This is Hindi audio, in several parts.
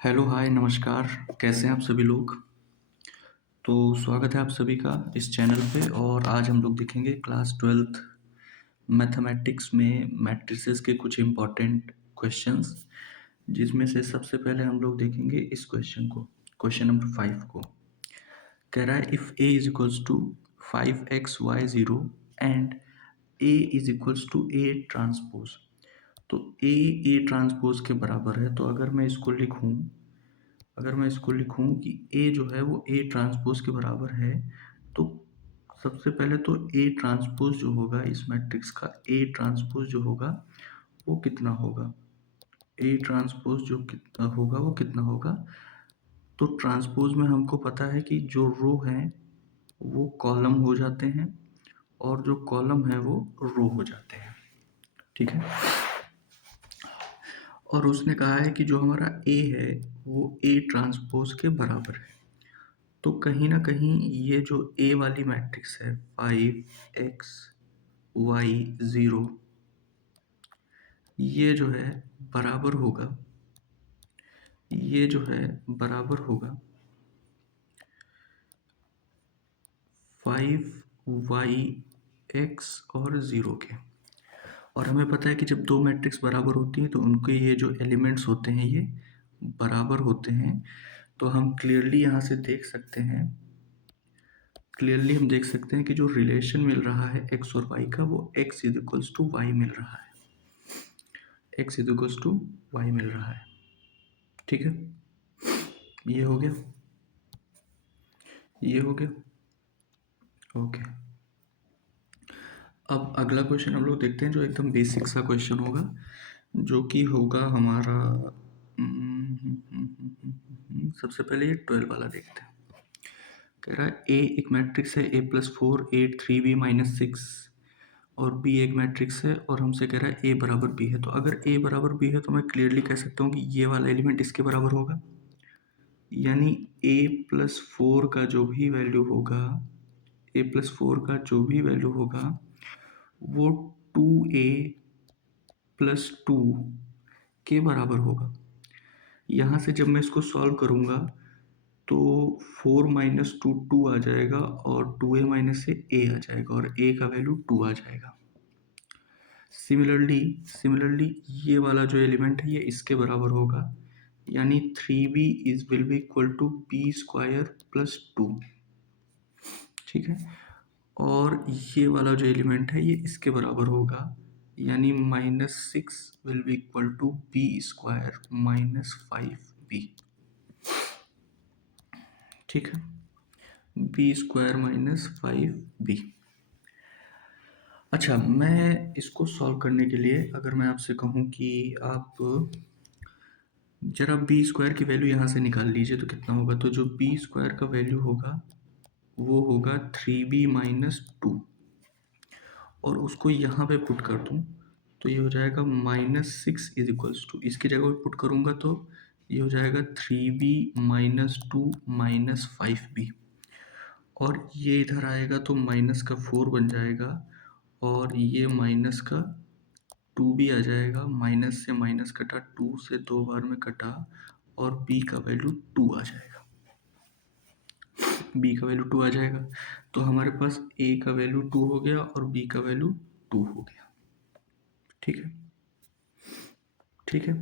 हेलो, हाय, नमस्कार। कैसे हैं आप सभी लोग? तो स्वागत है आप सभी का इस चैनल पे और आज हम लोग देखेंगे क्लास 12th मैथमेटिक्स में मैट्रिसेस के कुछ इम्पॉर्टेंट क्वेश्चंस, जिसमें से सबसे पहले हम लोग देखेंगे इस क्वेश्चन को, क्वेश्चन नंबर 5 को। कह रहा है if A is equals to 5xy0 and A is equals to A transpose. तो ए ट्रांसपोज के बराबर है। तो अगर मैं इसको लिखूं कि ए जो है वो ए ट्रांसपोज के बराबर है, तो सबसे पहले तो ए ट्रांसपोज जो होगा इस मैट्रिक्स का, ए ट्रांसपोज जो होगा वो कितना होगा, ए ट्रांसपोज जो कितना होगा वो कितना होगा। तो ट्रांसपोज में हमको पता है कि जो रो हैं वो कॉलम हो जाते हैं और जो कॉलम है वो रो हो जाते हैं। ठीक है। और उसने कहा है कि जो हमारा ए है वो ए ट्रांसपोज के बराबर है। तो कहीं ना कहीं ये जो ए वाली मैट्रिक्स है 5xy0, ये जो है बराबर होगा, ये जो है बराबर होगा 5y(x) और 0 के। और हमें पता है कि जब दो मैट्रिक्स बराबर होती हैं तो उनके ये जो एलिमेंट्स होते हैं ये बराबर होते हैं। तो हम क्लियरली यहाँ से देख सकते हैं, कि जो रिलेशन मिल रहा है x और y का वो x is equals to Y मिल रहा है, x is equals to Y मिल रहा है। ठीक है, ये हो गया, ये हो गया। ओके, अब अगला क्वेश्चन हम लोग देखते हैं जो एकदम बेसिक सा क्वेश्चन होगा, जो कि होगा हमारा सबसे पहले ये 12 वाला देखते हैं। कह रहा है ए एक मैट्रिक्स है a+4 8 3b -6 और b एक मैट्रिक्स है और हमसे कह रहा है a बराबर b है। तो अगर a बराबर b है तो मैं क्लियरली कह सकता हूँ कि ये वाला एलिमेंट इसके बराबर होगा, यानी a+4 का जो भी वैल्यू होगा, a+4 का जो भी वैल्यू होगा वो 2a+2 के बराबर होगा। यहाँ से जब मैं इसको सॉल्व करूँगा तो 4 माइनस 2 2 आ जाएगा और 2a माइनस से a आ जाएगा और a का वैल्यू 2 आ जाएगा। सिमिलरली ये वाला जो एलिमेंट है ये इसके बराबर होगा, यानी 3b will be equal to b² plus 2। ठीक है, और ये वाला जो एलिमेंट है ये इसके बराबर होगा, यानी -6 will be equal to b² -5b। ठीक है, b² -5b। अच्छा, मैं इसको सॉल्व करने के लिए अगर मैं आपसे कहूँ कि आप जरा b² की वैल्यू यहाँ से निकाल लीजिए तो कितना होगा। तो जो b² का वैल्यू होगा वो होगा 3b -2 और उसको यहाँ पे पुट कर दूँ तो ये हो जाएगा -6 इज इक्वल्स टू, इसकी जगह पे पुट करूँगा तो ये हो जाएगा 3b -2 -5b और ये इधर आएगा तो माइनस का 4 बन जाएगा और ये माइनस का 2 भी आ जाएगा। माइनस से माइनस कटा, 2 से 2 बार में कटा और b का वैल्यू 2 आ जाएगा, b का वैल्यू 2 आ जाएगा। तो हमारे पास a का वैल्यू 2 हो गया और b का वैल्यू 2 हो गया। ठीक है, ठीक है।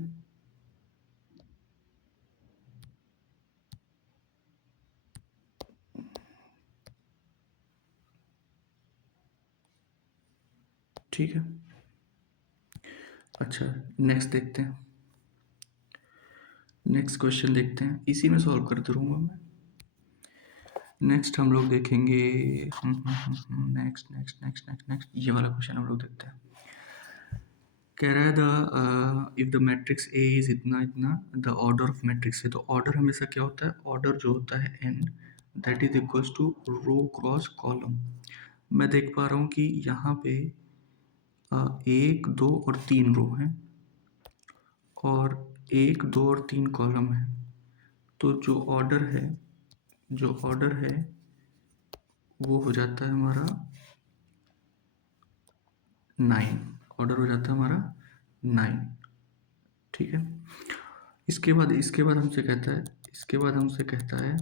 ठीक है, अच्छा नेक्स्ट देखते हैं, नेक्स्ट क्वेश्चन देखते हैं, इसी में सॉल्व करते रहूँगा मैं। नेक्स्ट हम लोग देखेंगे next next next next next ये वाला क्वेश्चन हम लोग देखते हैं। कह रहा है if the matrix A is इतना इतना द ऑर्डर ऑफ मैट्रिक्स है। तो ऑर्डर हमेशा क्या होता है, ऑर्डर जो होता है n that is equals to row cross column. मैं देख पा रहा हूँ कि यहाँ पे 1 2 और 3 रो हैं और 1 2 और 3 कॉलम है। तो जो ऑर्डर है वो हो जाता है हमारा 9, ऑर्डर हो जाता है हमारा 9। ठीक है, इसके बाद हमसे कहता है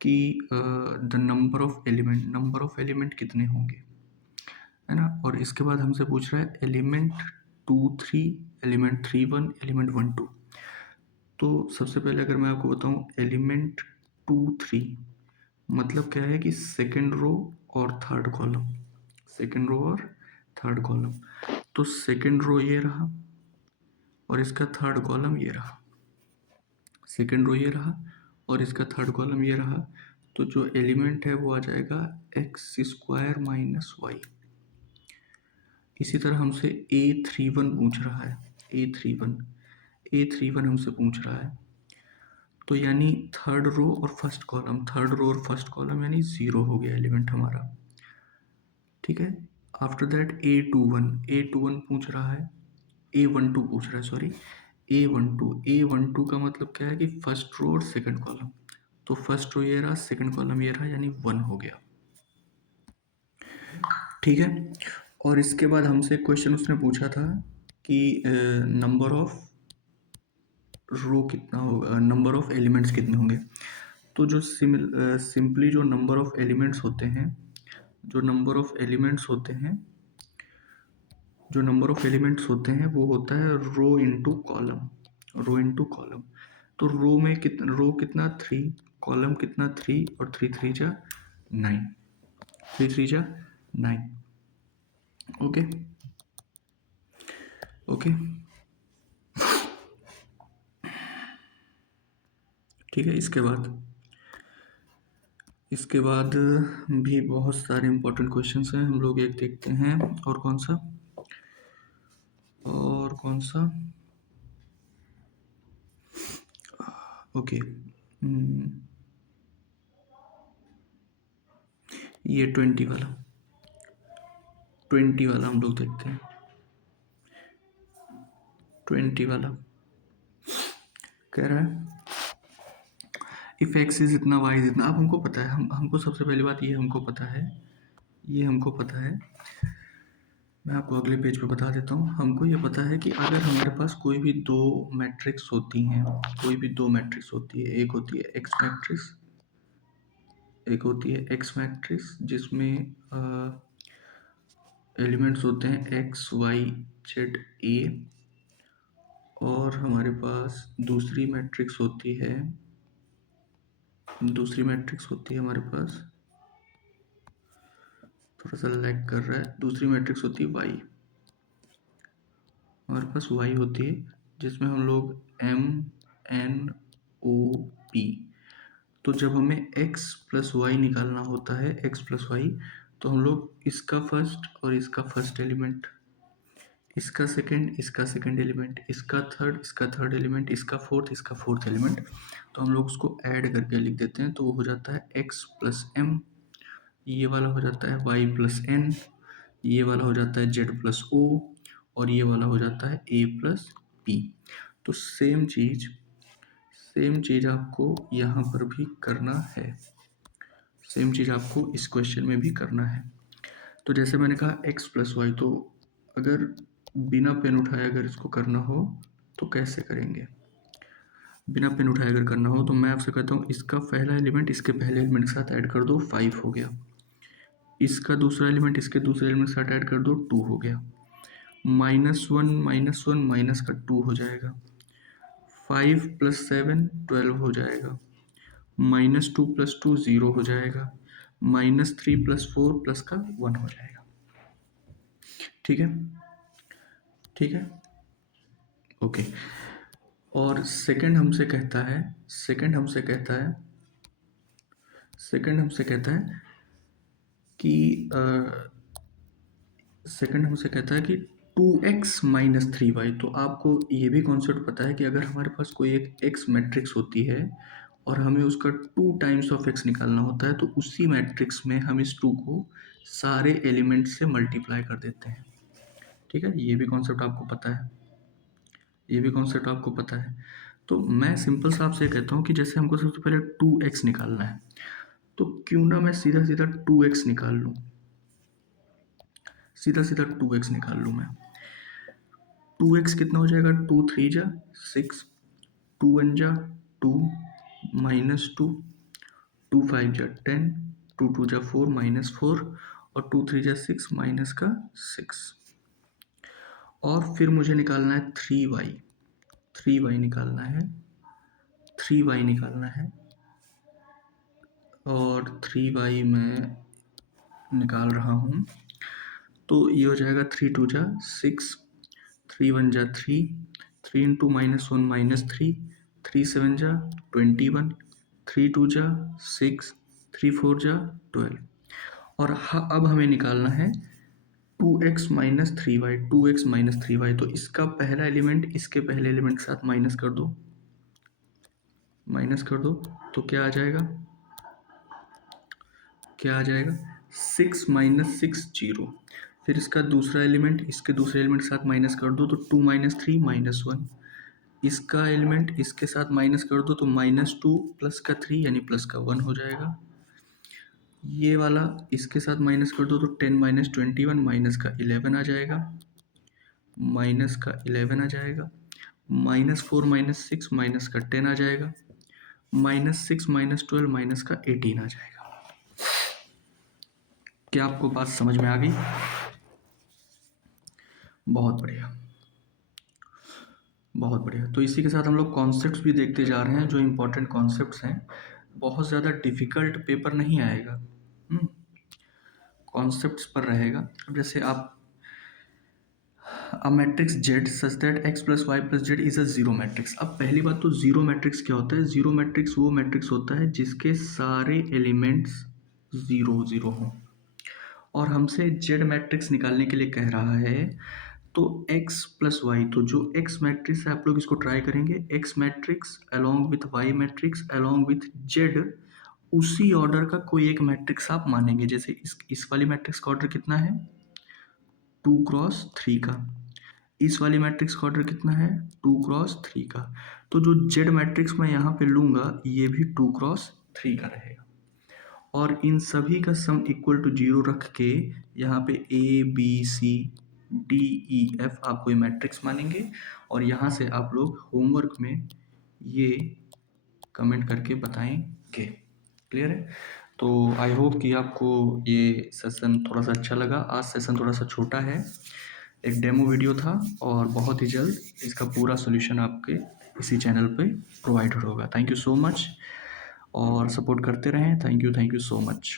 कि द नंबर ऑफ एलिमेंट कितने होंगे, है ना। और इसके बाद हमसे पूछ रहा है एलिमेंट 2 3, एलिमेंट 3 1, एलिमेंट 1 2। तो सबसे पहले अगर मैं आपको बताऊं एलिमेंट 2 3 मतलब क्या है कि सेकेंड रो और थर्ड कॉलम, सेकेंड रो और थर्ड कॉलम। तो सेकेंड रो ये रहा और इसका थर्ड कॉलम ये रहा, सेकेंड रो ये रहा और इसका थर्ड कॉलम ये रहा। तो जो एलिमेंट है वो आ जाएगा x² माइनस वाई। इसी तरह हमसे A31 पूछ रहा है, A31 हमसे पूछ रहा है। तो यानी थर्ड रो और फर्स्ट कॉलम यानी 0 हो गया एलिमेंट हमारा, ठीक है। आफ्टर दैट A21 पूछ रहा है, A12 पूछ रहा है, सॉरी A12 का मतलब क्या है कि फर्स्ट रो और सेकंड कॉलम। तो फर्स्ट रो ये रहा, सेकंड कॉलम ये रहा, यानी 1 हो गया, ठीक है। और इसके बाद हमसे क्वेश्चन उसने पूछा था कि नंबर ऑफ रो कितना होगा, नंबर ऑफ एलिमेंट्स कितने होंगे। तो जो सिंपली जो नंबर ऑफ एलिमेंट्स होते हैं, वो होता है रो इंटू कॉलम। तो रो कितना 3, कॉलम कितना 3 और 3 3 जा 9 ओके ओके, ठीक है। इसके बाद भी बहुत सारे इंपॉर्टेंट क्वेश्चंस हैं, हम लोग एक देखते हैं। और कौन सा ओके, ये 20 वाला हम लोग देखते हैं। 20 वाला कह रहा है इफ एक्स इज इतना वाई इज इतना। अब हमको पता है, हमको सबसे पहली बात ये हमको पता है, मैं आपको अगले पेज पे बता देता हूँ। हमको ये पता है कि अगर हमारे पास कोई भी दो मैट्रिक्स होती है, एक होती है एक्स मैट्रिक्स जिसमें एलिमेंट्स होते हैं एक्स वाई जेड ए, और हमारे पास दूसरी मैट्रिक्स होती है हमारे पास, थोड़ा सा लैग कर रहा है, दूसरी मैट्रिक्स होती है वाई, हमारे पास वाई होती है जिसमें हम लोग एम एन ओ पी। तो जब हमें x प्लस वाई निकालना होता है, तो हम लोग इसका फर्स्ट और इसका फर्स्ट एलिमेंट, इसका सेकंड एलिमेंट, इसका थर्ड एलिमेंट, इसका फोर्थ एलिमेंट, तो हम लोग उसको ऐड करके लिख देते हैं। तो वो हो जाता है x प्लस एम, ये वाला हो जाता है y प्लस एन, ये वाला हो जाता है z प्लस ओ, और ये वाला हो जाता है a प्लस पी। तो सेम चीज़ आपको यहाँ पर भी करना है, सेम चीज़ आपको इस क्वेश्चन में भी करना है। तो जैसे मैंने कहा x प्लस वाई, तो अगर बिना पेन उठाए अगर इसको करना हो तो कैसे करेंगे। बिना पेन उठाए अगर करना हो तो मैं आपसे कहता हूँ इसका पहला एलिमेंट इसके पहले एलिमेंट के साथ ऐड कर दो, 5 हो गया। इसका दूसरा एलिमेंट इसके दूसरे एलिमेंट के साथ ऐड कर दो, 2 हो गया। -1 माइनस का 2 हो जाएगा। 5 + 7 12 हो जाएगा। -2 + 2 0 हो जाएगा। -3 + 4 प्लस का 1 हो जाएगा। ठीक है ओके। और सेकंड हमसे कहता है कि 2x माइनस 3y। तो आपको ये भी कॉन्सेप्ट पता है कि अगर हमारे पास कोई एक x मैट्रिक्स होती है और हमें उसका 2 टाइम्स ऑफ x निकालना होता है, तो उसी मैट्रिक्स में हम इस 2 को सारे एलिमेंट से मल्टीप्लाई कर देते हैं। ठीक है, ये भी कॉन्सेप्ट आपको पता है। तो मैं सिंपल सा आपसे कहता हूँ कि जैसे हमको सबसे पहले 2x निकालना है, तो क्यों ना मैं सीधा 2x निकाल लूँ, सीधा 2x निकाल लूँ मैं। 2x कितना हो जाएगा, 2 3 जा 6, 2 1 जा 2 -2, 2 5 जा 10, 2 2 जा 4 -4 और 2 3 जा 6 माइनस का 6। और फिर मुझे निकालना है 3y, 3y निकालना है, 3y निकालना है और 3y मैं निकाल रहा हूँ। तो ये हो जाएगा 3 2 जा 6, 3 1 जा 3, 3 इंटू -1 -3, 3 7 जा 21, 3 2 जा 6, 3 4 जा 12। और अब हमें निकालना है 2x minus 3y, 2x minus 3y। तो इसका पहला एलिमेंट इसके पहले एलिमेंट के साथ माइनस कर दो, माइनस कर दो। तो क्या आ जाएगा, क्या आ जाएगा 6 माइनस 6 0। फिर इसका दूसरा एलिमेंट इसके दूसरे एलिमेंट के साथ माइनस कर दो तो 2 माइनस 3 -1। इसका एलिमेंट इसके साथ माइनस कर दो तो -2 प्लस का 3 यानी प्लस का 1 हो जाएगा। ये वाला इसके साथ माइनस कर दो तो 10 माइनस 21 माइनस का 11 आ जाएगा, माइनस का 11 आ जाएगा। -4 -6 माइनस का 10 आ जाएगा, -6 -12 माइनस का 18 आ जाएगा। क्या आपको बात समझ में आ गई? बहुत बढ़िया, बहुत बढ़िया। तो इसी के साथ हम लोग कॉन्सेप्ट्स भी देखते जा रहे हैं, जो इम्पोर्टेंट कॉन्सेप्ट्स हैं। बहुत ज़्यादा डिफ़िकल्ट पेपर नहीं आएगा, कॉन्सेप्ट्स पर रहेगा। अब जैसे आप matrix Z such that X plus Y plus Z is a zero matrix. अब पहली बात तो जीरो मैट्रिक्स क्या होता है? जीरो मैट्रिक्स वो मैट्रिक्स होता है जिसके सारे एलिमेंट्स ज़ीरो ज़ीरो हों। और हमसे जेड मैट्रिक्स निकालने के लिए कह रहा है, तो x प्लस वाई, तो जो x मैट्रिक्स है आप लोग इसको ट्राई करेंगे, x matrix along with y matrix along with z, उसी ऑर्डर का कोई एक मैट्रिक्स आप मानेंगे। जैसे इस वाली मैट्रिक्स का ऑर्डर कितना है? 2 क्रॉस 3 का। इस वाली मैट्रिक्स का ऑर्डर कितना है? 2 क्रॉस 3 का। तो जो जेड मैट्रिक्स मैं यहाँ पे लूँगा ये भी 2 क्रॉस 3 का रहेगा। और इन सभी का सम इक्वल टू 0 रख के यहाँ पे A B C D E F आपको ये मैट्रिक्स मानेंगे। और यहाँ से आप लोग होमवर्क में ये कमेंट करके बताएंगे। क्लियर है? तो आई होप कि आपको ये सेशन थोड़ा सा अच्छा लगा। आज सेशन थोड़ा सा छोटा है, एक डेमो वीडियो था, और बहुत ही जल्द इसका पूरा सॉल्यूशन आपके इसी चैनल पे प्रोवाइडेड होगा। थैंक यू सो मच, और सपोर्ट करते रहें। Thank you so much.